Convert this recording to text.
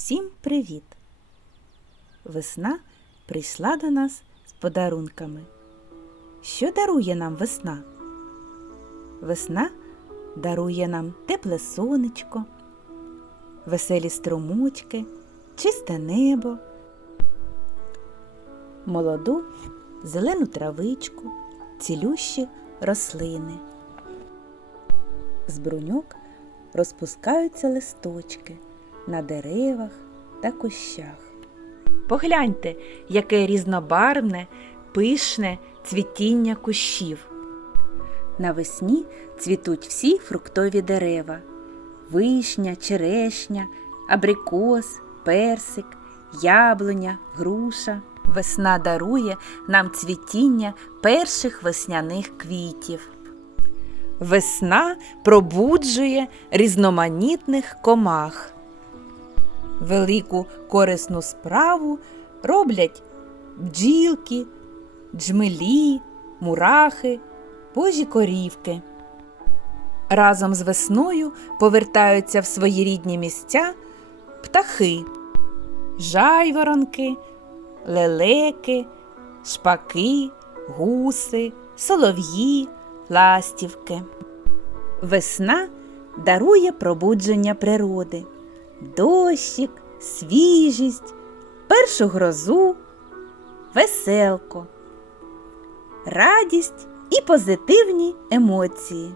Всім привіт! Весна прийшла до нас з подарунками. Що дарує нам весна? Весна дарує нам тепле сонечко, веселі струмочки, чисте небо, молоду зелену травичку, цілющі рослини. З бруньок розпускаються листочки на деревах та кущах. Погляньте, яке різнобарвне, пишне цвітіння кущів. Навесні цвітуть всі фруктові дерева вишня, черешня, абрикос, персик, яблуня, груша. Весна дарує нам цвітіння перших весняних квітів. Весна пробуджує різноманітних комах. Велику корисну справу роблять бджілки, джмелі, мурахи, божі корівки. Разом з весною повертаються в свої рідні місця птахи, жайворонки, лелеки, шпаки, гуси, солов'ї, ластівки. Весна дарує пробудження природи, дощик, свіжість, першу грозу, веселко, радість і позитивні емоції.